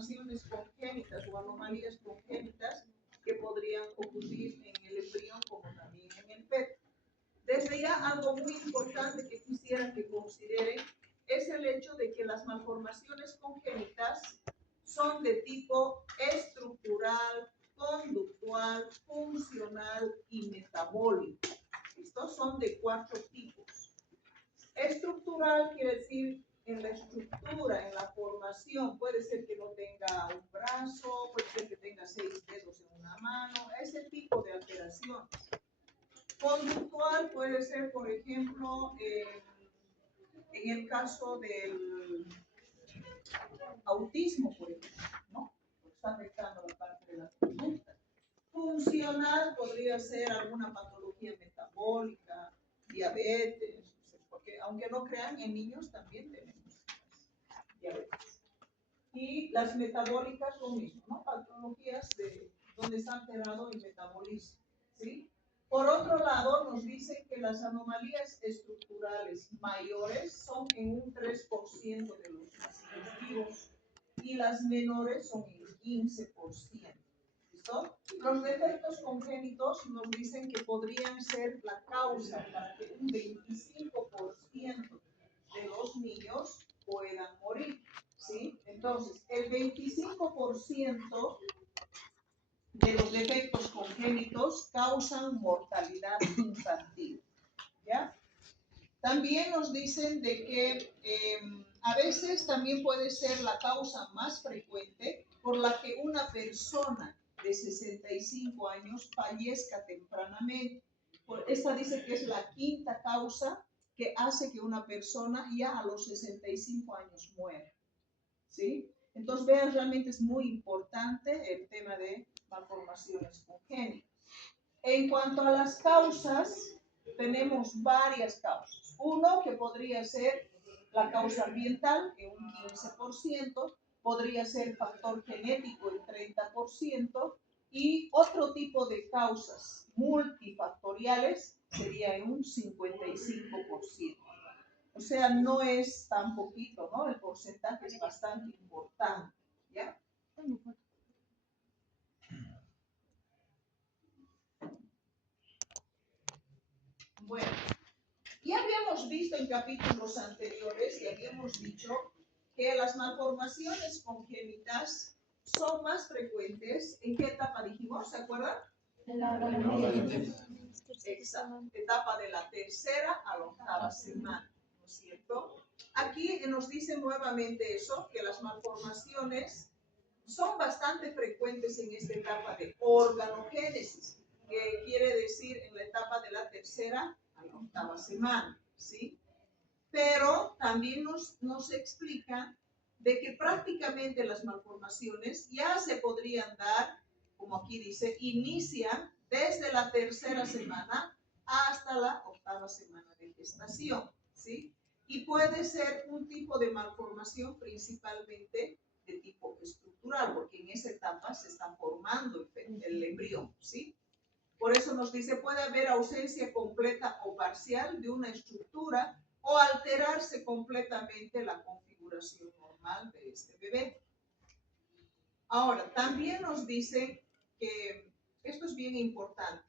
malformaciones congénitas o anomalías congénitas que podrían ocurrir en el embrión como también en el feto. Desde ya, algo muy importante que quisiera que consideren es el hecho de que las malformaciones congénitas son de tipo estructural, conductual, funcional y metabólico. Estos son de 4 tipos. Estructural quiere decir en la estructura, en la formación. Puede ser que no tenga un brazo, puede ser que tenga 6 dedos en una mano, ese tipo de alteraciones. Conductual puede ser, por ejemplo, en el caso del autismo, por ejemplo, ¿no? Está afectando la parte de la conducta. Funcional podría ser alguna patología metabólica, diabetes, porque aunque no crean, en niños también tenemos diabetes. Y las metabólicas lo mismo, ¿no? Patologías donde está alterado el metabolismo, ¿sí? Por otro lado, nos dicen que las anomalías estructurales mayores son en un 3% de los nacidos vivos y las menores son en 15%. ¿Listo? Los defectos congénitos nos dicen que podrían ser la causa para que un 25% de los niños puedan morir, ¿sí? Entonces, el 25% de los defectos congénitos causan mortalidad infantil, ¿ya? También nos dicen de que a veces también puede ser la causa más frecuente por la que una persona de 65 años fallezca tempranamente. Esta dice que es la 5ª causa que hace que una persona ya a los 65 años muera, ¿sí? Entonces, vean, realmente es muy importante el tema de malformaciones congénitas. En cuanto a las causas, tenemos varias causas. Uno que podría ser la causa ambiental, en un 15%, podría ser factor genético, el 30%, y otro tipo de causas multifactoriales sería en un 55%. O sea, no es tan poquito, ¿no? El porcentaje es bastante importante, ¿ya? Bueno, ya habíamos visto en capítulos anteriores y habíamos dicho que las malformaciones congénitas son más frecuentes. ¿En qué etapa dijimos? ¿Se acuerdan? Exacto, etapa de la 3ª a la 8ª semana, ¿no es cierto? Aquí nos dice nuevamente eso, que las malformaciones son bastante frecuentes en esta etapa de organogénesis, que quiere decir en la etapa de la 3ª a la 8ª semana, ¿sí? Pero también nos explica de que prácticamente las malformaciones ya se podrían dar, como aquí dice, inician desde la 3ª semana hasta la 8ª semana de gestación, ¿sí? Y puede ser un tipo de malformación principalmente de tipo estructural, porque en esa etapa se está formando el embrión, ¿sí? Por eso nos dice, puede haber ausencia completa o parcial de una estructura o alterarse completamente la configuración normal de este bebé. Ahora, también nos dice que esto es bien importante.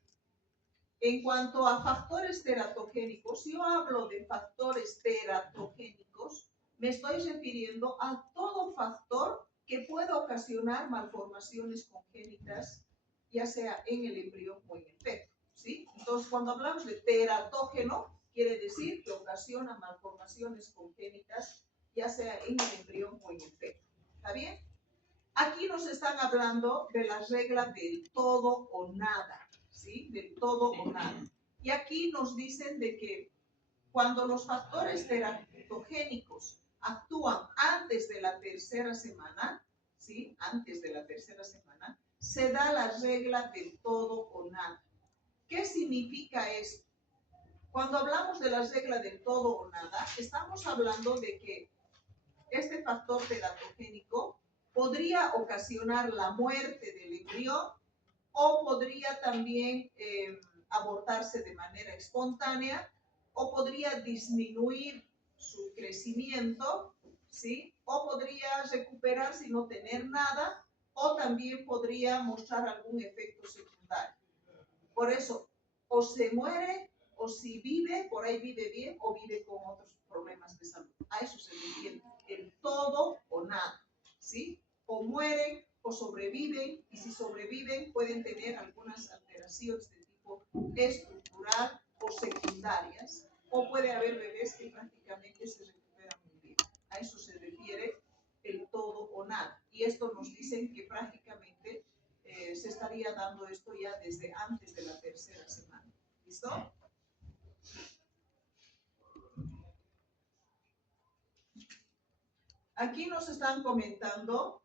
En cuanto a factores teratogénicos, si yo hablo de factores teratogénicos, me estoy refiriendo a todo factor que pueda ocasionar malformaciones congénitas, ya sea en el embrión o en el feto, ¿sí? Entonces, cuando hablamos de teratógeno, quiere decir que ocasiona malformaciones congénitas, ya sea en el embrión o en el feto. ¿Está bien? Aquí nos están hablando de la regla del todo o nada, ¿sí? Del todo o nada. Y aquí nos dicen de que cuando los factores teratogénicos actúan antes de la 3ª semana, ¿sí? Antes de la 3ª semana, se da la regla del todo o nada. ¿Qué significa esto? Cuando hablamos de la regla del todo o nada, estamos hablando de que este factor teratogénico podría ocasionar la muerte del embrión o podría también abortarse de manera espontánea o podría disminuir su crecimiento, ¿sí? O podría recuperarse y no tener nada, o también podría mostrar algún efecto secundario. Por eso, o se muere, o si vive, por ahí vive bien, o vive con otros problemas de salud. A eso se refiere el todo o nada, ¿sí? O mueren o sobreviven, y si sobreviven pueden tener algunas alteraciones de tipo estructural o secundarias, o puede haber bebés que prácticamente se recuperan muy bien. A eso se refiere el todo o nada. Y esto nos dicen que prácticamente se estaría dando esto ya desde antes de la tercera semana. ¿Listo? Aquí nos están comentando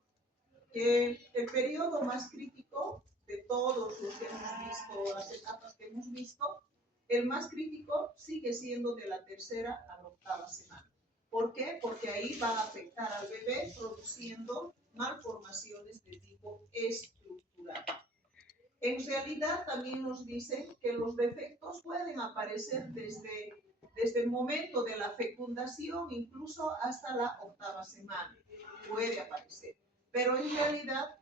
que el periodo más crítico de todos los que hemos visto, las etapas que hemos visto, el más crítico sigue siendo de la tercera a la octava semana. ¿Por qué? Porque ahí va a afectar al bebé produciendo malformaciones de tipo estructural. En realidad también nos dicen que los defectos pueden aparecer desde el momento de la fecundación, incluso hasta la octava semana. Puede aparecer. Pero en realidad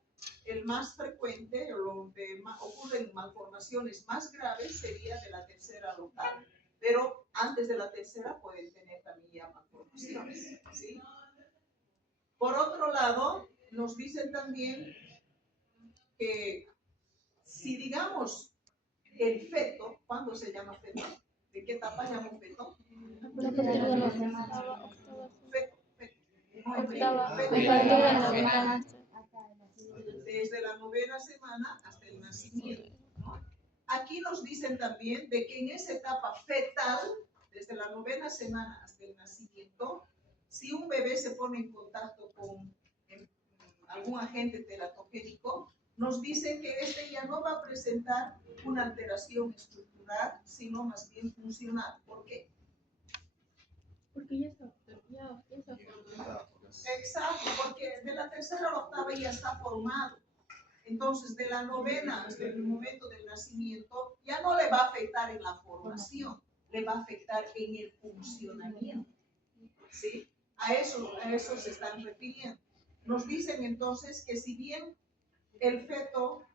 el más frecuente, o donde ocurren malformaciones más graves, sería de la tercera a la octava. Pero antes de la tercera pueden tener también ya malformaciones, ¿sí? Por otro lado, nos dicen también que si digamos el feto, ¿cuándo se llama feto? ¿De qué etapa llama un feto? A partir de la Feto, octava, desde la novena semana hasta el nacimiento. Aquí nos dicen también de que en esa etapa fetal, desde la novena semana hasta el nacimiento, si un bebé se pone en contacto con algún agente teratogénico, nos dicen que este ya no va a presentar una alteración estructural, sino más bien funcional. ¿Por qué? Porque ya está formado. Exacto, porque de la tercera a la octava ya está formado. Entonces, de la novena hasta el momento del nacimiento, ya no le va a afectar en la formación, le va a afectar en el funcionamiento. ¿Sí? A eso se están refiriendo. Nos dicen entonces que si bien el feto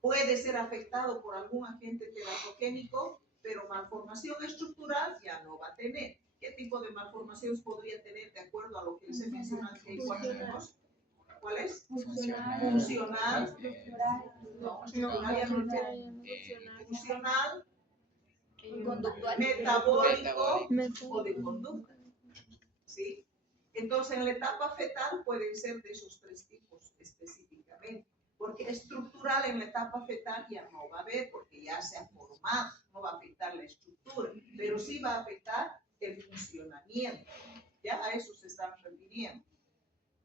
puede ser afectado por algún agente teratogénico, pero malformación estructural ya no va a tener. ¿Qué tipo de malformaciones podría tener de acuerdo a lo que les he mencionado antes? ¿Cuál es? Funcional. No, estructural ya no es. Funcional, metabólico o de conducta. ¿Sí? Entonces, en la etapa fetal pueden ser de esos tres tipos específicamente. Porque estructural en la etapa fetal ya no va a haber, porque ya se ha formado, no va a afectar la estructura, pero sí va a afectar el funcionamiento. Ya a eso se están refiriendo.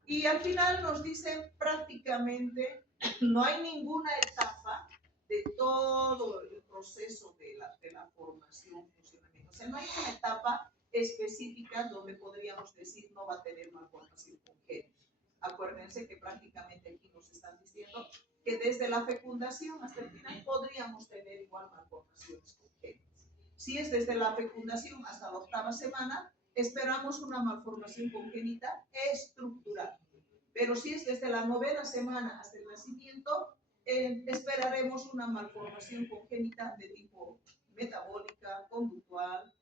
Y al final nos dicen prácticamente no hay ninguna etapa de todo el proceso de la formación, funcionamiento. O sea, no hay una etapa específica donde podríamos decir no va a tener malformación congénita. Acuérdense que prácticamente aquí nos están diciendo que desde la fecundación hasta el final podríamos tener igual malformaciones congénitas. Si es desde la fecundación hasta la octava semana, esperamos una malformación congénita estructural. Pero si es desde la novena semana hasta el nacimiento, esperaremos una malformación congénita de tipo metabólica, conductual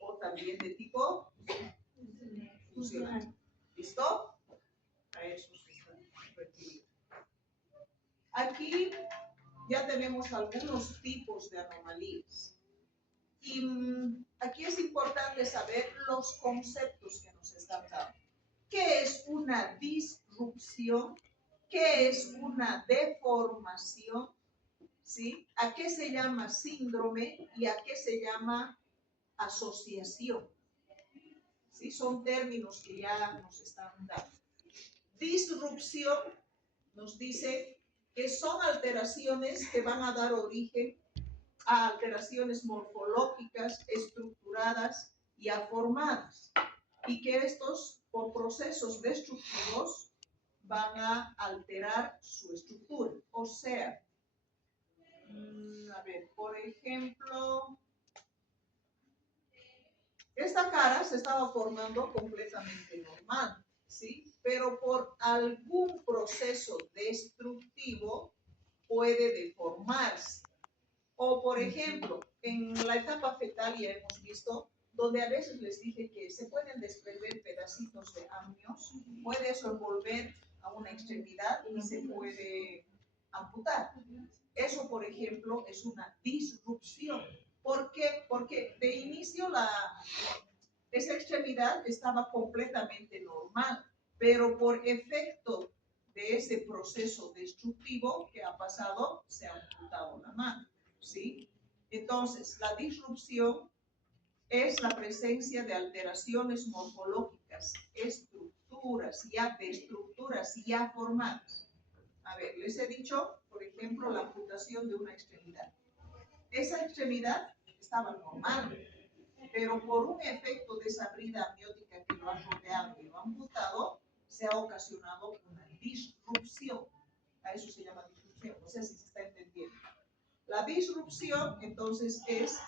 o también de tipo funcional. ¿Listo? A eso se está refiriendo. Aquí ya tenemos algunos tipos de anomalías. Y aquí es importante saber los conceptos que nos están dando. ¿Qué es una disrupción? ¿Qué es una deformación? ¿Sí? ¿A qué se llama síndrome y a qué se llama asociación? ¿Sí? Son términos que ya nos están dando. Disrupción nos dice que son alteraciones que van a dar origen a alteraciones morfológicas, estructuradas y aformadas, y que estos, por procesos destructivos, van a alterar su estructura. O sea, a ver, por ejemplo, esta cara se estaba formando completamente normal, pero por algún proceso destructivo puede deformarse. O, por ejemplo, en la etapa fetal ya hemos visto, donde a veces les dije que se pueden desprender pedacitos de amnios, puede eso envolver a una extremidad y se puede amputar. Eso, por ejemplo, es una disrupción. ¿Por qué? Porque de inicio esa extremidad estaba completamente normal, pero por efecto de ese proceso destructivo que ha pasado, se ha amputado la mano, ¿sí? Entonces, la disrupción es la presencia de alteraciones morfológicas, de estructuras ya formadas. A ver, les he dicho, por ejemplo, la amputación de una extremidad. Esa extremidad estaba normal, pero por un efecto de esa brida amniótica que lo ha rodeado y lo ha amputado, se ha ocasionado una disrupción. A eso se llama disrupción, no sé si se está entendiendo. La disrupción, entonces, es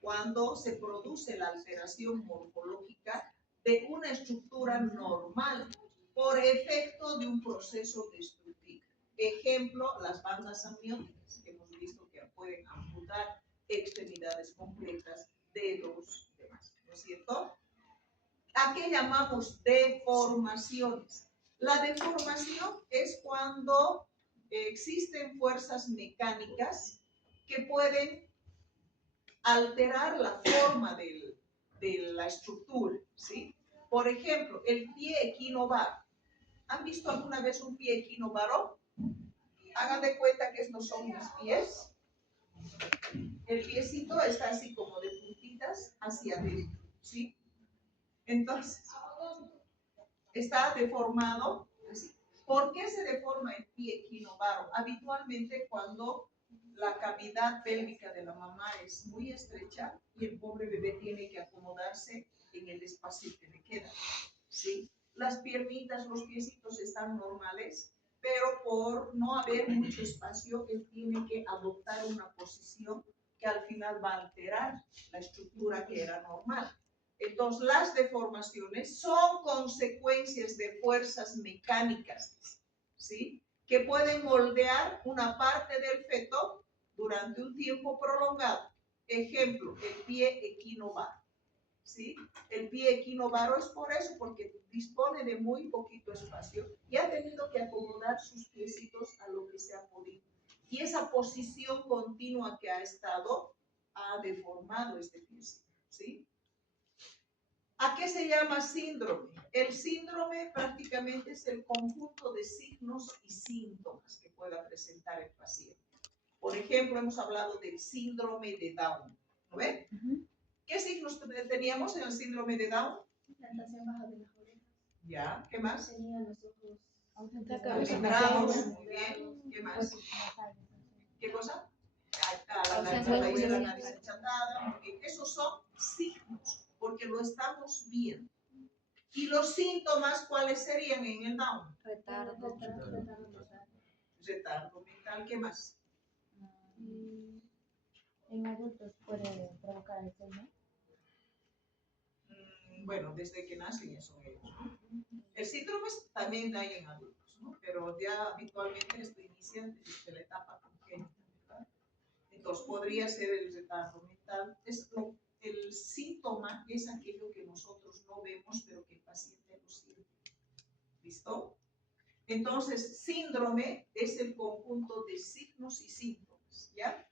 cuando se produce la alteración morfológica de una estructura normal por efecto de un proceso destructivo. Ejemplo, las bandas amnióticas, que hemos visto que pueden amputar extremidades completas, dedos, demás, ¿no es cierto? ¿A qué llamamos deformaciones? La deformación es cuando existen fuerzas mecánicas que pueden alterar la forma de la estructura, ¿sí? Por ejemplo, el pie equinovaro. ¿Han visto alguna vez un pie equinovaro? Hagan de cuenta que estos son mis pies. El piecito está así como de puntitas hacia adentro, ¿sí? Entonces, está deformado así. ¿Por qué se deforma el pie equinovaro? Habitualmente cuando la cavidad pélvica de la mamá es muy estrecha y el pobre bebé tiene que acomodarse en el espacio que le queda, ¿sí? Las piernitas, los piecitos están normales, pero por no haber mucho espacio, él tiene que adoptar una posición que al final va a alterar la estructura que era normal. Entonces, las deformaciones son consecuencias de fuerzas mecánicas, ¿sí? Que pueden moldear una parte del feto durante un tiempo prolongado. Ejemplo, el pie equinovaro, ¿sí? El pie equinovaro es por eso, porque dispone de muy poquito espacio y ha tenido que acomodar sus piecitos a lo que se ha podido. Y esa posición continua que ha estado ha deformado este piecito, ¿sí? ¿A qué se llama síndrome? El síndrome prácticamente es el conjunto de signos y síntomas que pueda presentar el paciente. Por ejemplo, hemos hablado del síndrome de Down, ¿no ven? ¿Qué signos teníamos en el síndrome de Down? Dilatación baja de las orejas. Ya, ¿qué más? Tenía los ojos Concentrados, muy bien. ¿Qué más? ¿Qué cosa? La nariz achatada, muy bien. Esos son signos, porque lo estamos viendo. ¿Y los síntomas cuáles serían en el Down? Retardo Retardo mental, ¿qué más? En adultos puede provocar Alzheimer. Bueno, desde que nacen ya son ellos, ¿no? El síndrome también hay en adultos, ¿no? Pero ya habitualmente esto inicia desde la etapa congénita, ¿verdad? Entonces podría ser el retardo mental. El síntoma es aquello que nosotros no vemos, pero que el paciente lo siente. ¿Listo? Entonces, síndrome es el conjunto de signos y síntomas, ¿ya?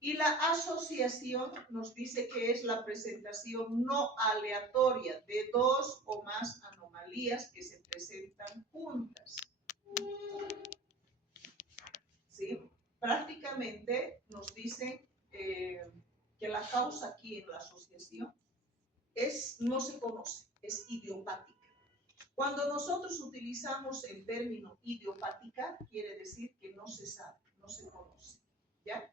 Y la asociación nos dice que es la presentación no aleatoria de dos o más anomalías que se presentan juntas. ¿Sí? Prácticamente nos dice que la causa aquí en la asociación no se conoce, es idiopática. Cuando nosotros utilizamos el término idiopática, quiere decir que no se sabe, no se conoce, ¿ya?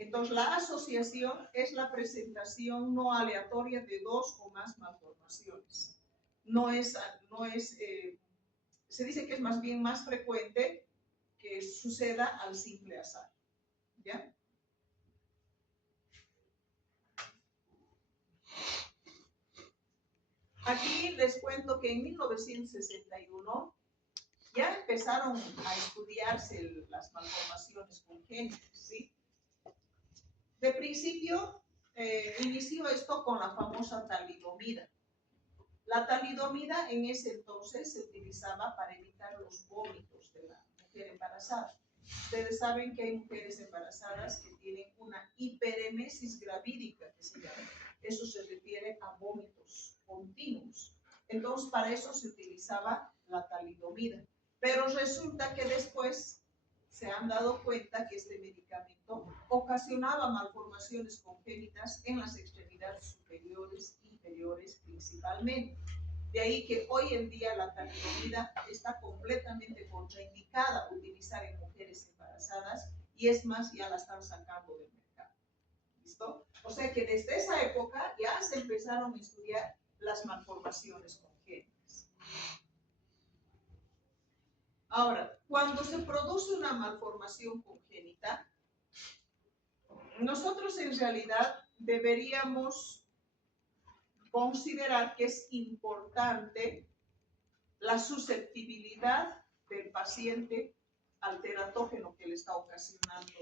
Entonces, la asociación es la presentación no aleatoria de dos o más malformaciones. Se dice que es más bien más frecuente que suceda al simple azar, ¿ya? Aquí les cuento que en 1961 ya empezaron a estudiarse las malformaciones congénitas, ¿sí? De principio, inició esto con la famosa talidomida. La talidomida en ese entonces se utilizaba para evitar los vómitos de la mujer embarazada. Ustedes saben que hay mujeres embarazadas que tienen una hiperemesis gravídica, que se llama. Eso se refiere a vómitos continuos. Entonces, para eso se utilizaba la talidomida. Pero resulta que después se han dado cuenta que este medicamento ocasionaba malformaciones congénitas en las extremidades superiores e inferiores principalmente. De ahí que hoy en día la talidomida está completamente contraindicada utilizar en mujeres embarazadas y es más, ya la están sacando del mercado. ¿Listo? O sea que desde esa época ya se empezaron a estudiar las malformaciones congénitas. Ahora, cuando se produce una malformación congénita, nosotros en realidad deberíamos considerar que es importante la susceptibilidad del paciente al teratógeno que le está ocasionando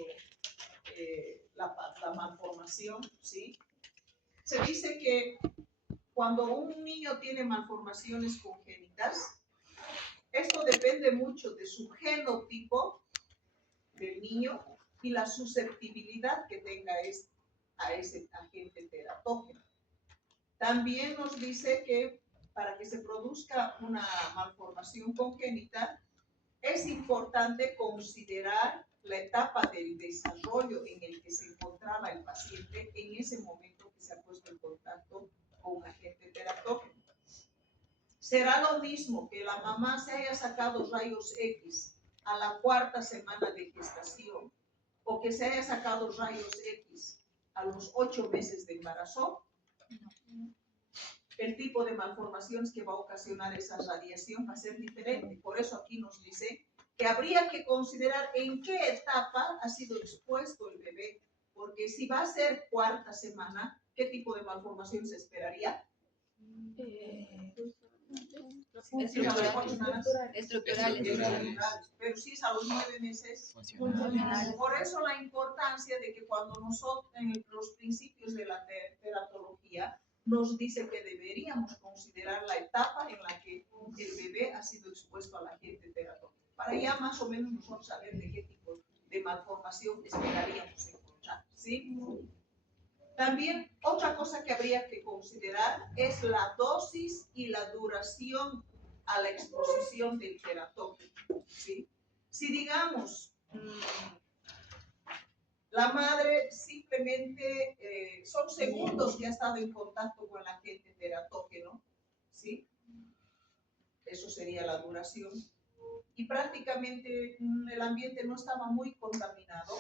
la malformación, ¿sí? Se dice que cuando un niño tiene malformaciones congénitas, esto depende mucho de su genotipo del niño y la susceptibilidad que tenga a ese agente teratógeno. También nos dice que para que se produzca una malformación congénita, es importante considerar la etapa del desarrollo en el que se encontraba el paciente en ese momento que se ha puesto en contacto con un agente teratógeno. Será lo mismo que la mamá se haya sacado rayos X a la 4ª semana de gestación o que se haya sacado rayos X a los 8 meses de embarazo. El tipo de malformaciones que va a ocasionar esa radiación va a ser diferente. Por eso aquí nos dice que habría que considerar en qué etapa ha sido expuesto el bebé, porque si va a ser 4ª semana, ¿qué tipo de malformación se esperaría? Estructurales. Pero si es a los 9 meses, funcionales. Por eso la importancia de que cuando nosotros, en los principios de la teratología, nos dice que deberíamos considerar la etapa en la que el bebé ha sido expuesto al agente teratógeno, para ya más o menos nosotros saber de qué tipo de malformación esperaríamos encontrar, ¿sí? También otra cosa que habría que considerar es la dosis y la duración a la exposición del teratógeno, ¿sí? Si digamos, la madre simplemente son segundos que ha estado en contacto con el agente teratógeno, ¿sí? Eso sería la duración. Y prácticamente el ambiente no estaba muy contaminado.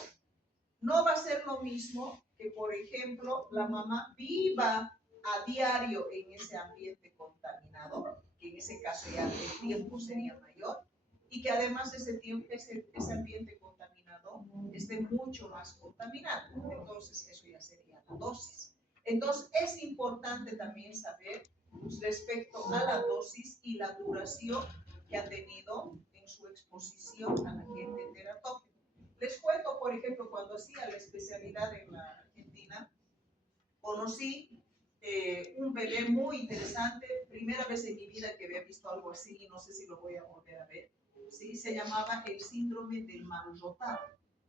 No va a ser lo mismo que, por ejemplo, la mamá viva a diario en ese ambiente contaminado, que en ese caso ya el tiempo sería mayor, y que además ese ambiente contaminado esté mucho más contaminado. Entonces, eso ya sería la dosis. Entonces, es importante también saber respecto a la dosis y la duración que ha tenido en su exposición al agente teratógeno. Les cuento, por ejemplo, cuando hacía la especialidad en la Argentina, conocí un bebé muy interesante, primera vez en mi vida que había visto algo así, y no sé si lo voy a volver a ver, ¿sí? Se llamaba el síndrome del mal rotado.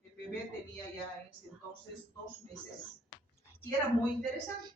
El bebé tenía ya en ese entonces 2 meses y era muy interesante.